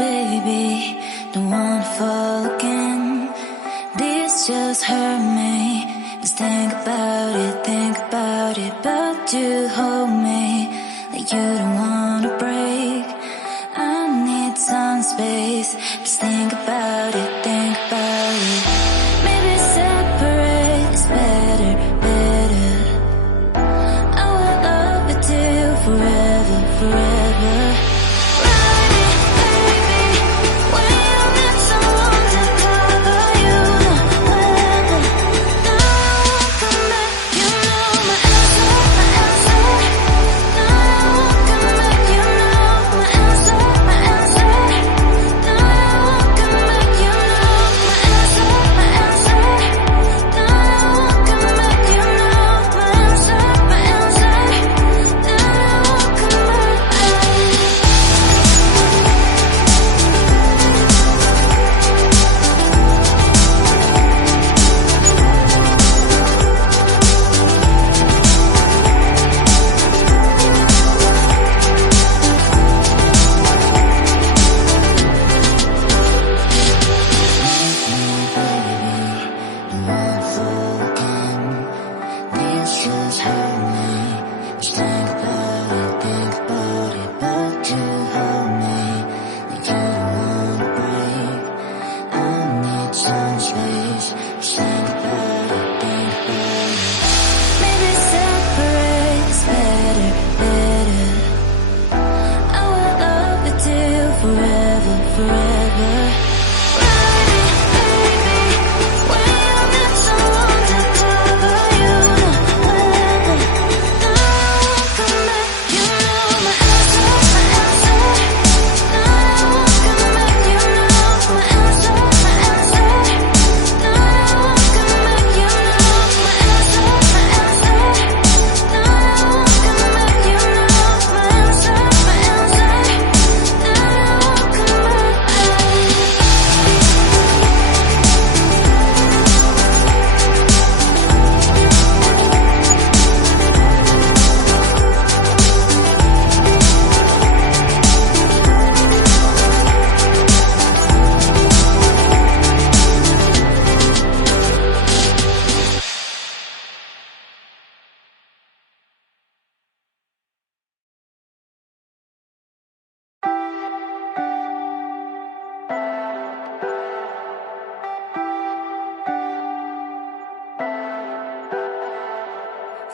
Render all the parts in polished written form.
baby, don't wanna fall again. This just hurt me. Just think about it, but you hold me like you don't wanna break. I need some space. Just think about it, maybe separate is better, better. I will love you till forever, forever.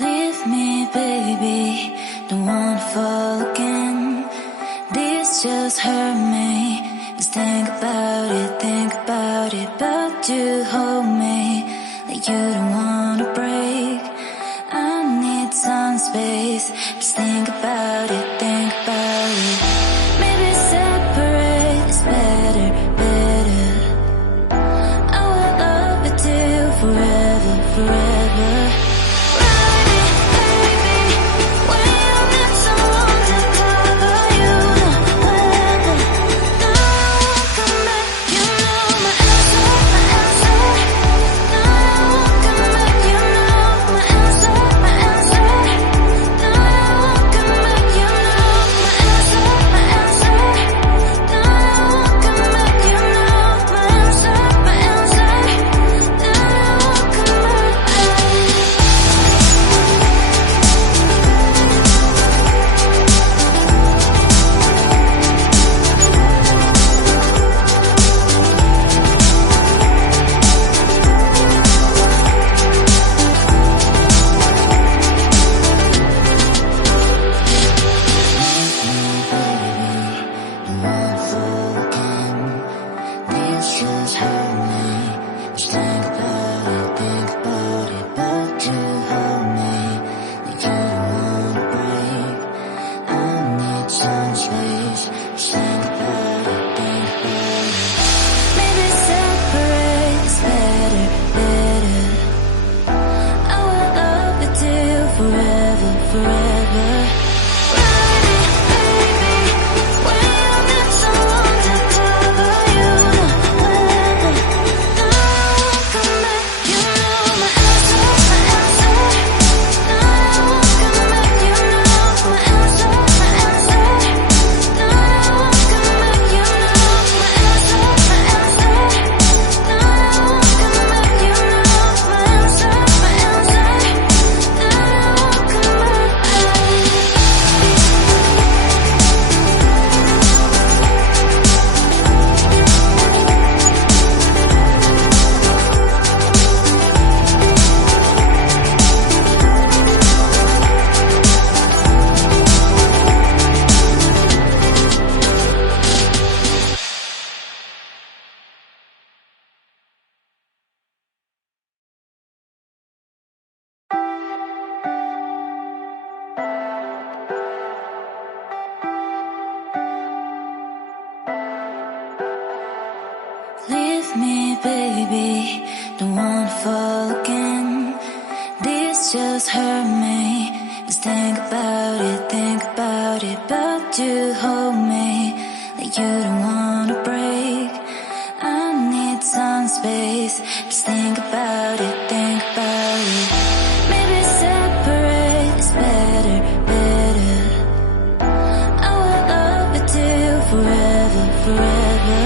Leave me, baby, don't wanna fall again. This just hurt me. Just think about it, but you hold me like you don't wanna break. I need some space. Just think about it, maybe separate is better, better. I will love you till forever, forever. Leave me, baby, don't wanna fall again. This just hurt me. Just think about it, but you hold me like you don't wanna break. I need some space. Just think about it, Maybe separate is better, better. I will love you till forever, forever.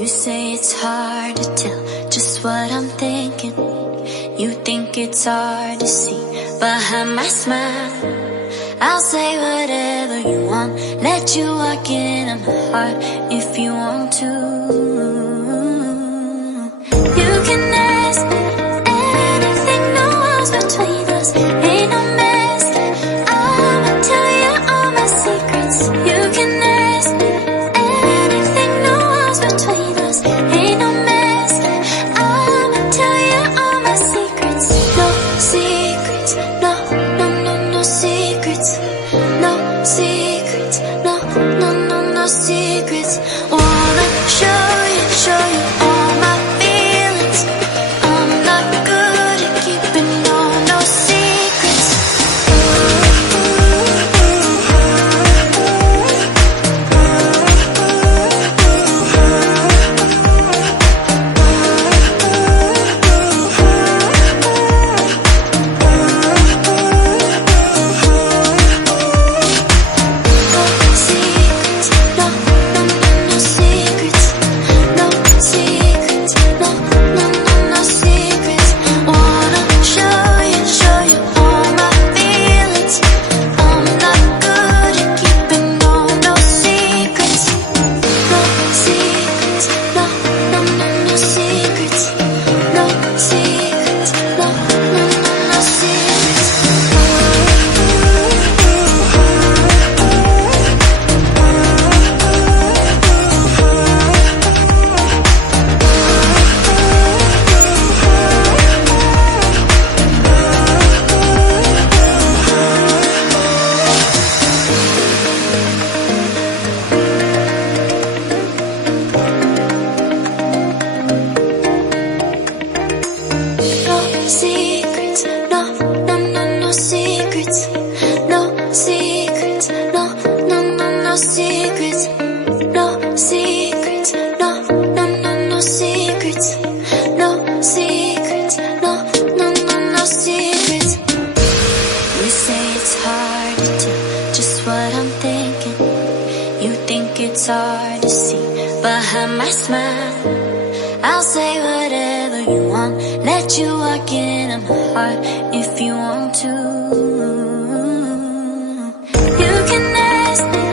You say it's hard to tell just what I'm thinking. You think it's hard to see behind my smile. I'll say whatever you want, let you walk into my heart if you want to. You can ask me anything, no walls between us, ain't no mess. I'ma tell you all my secrets. You can ask me anything, no walls between us, ain't no mess. I'ma tell you all my secrets. No secrets, no, no, no, no secrets. No secrets, no, no, no, no secrets. Wanna show you all my feelings. I'm not see behind my smile. I'll say whatever you want, let you walk into my heart if you want to. You can ask me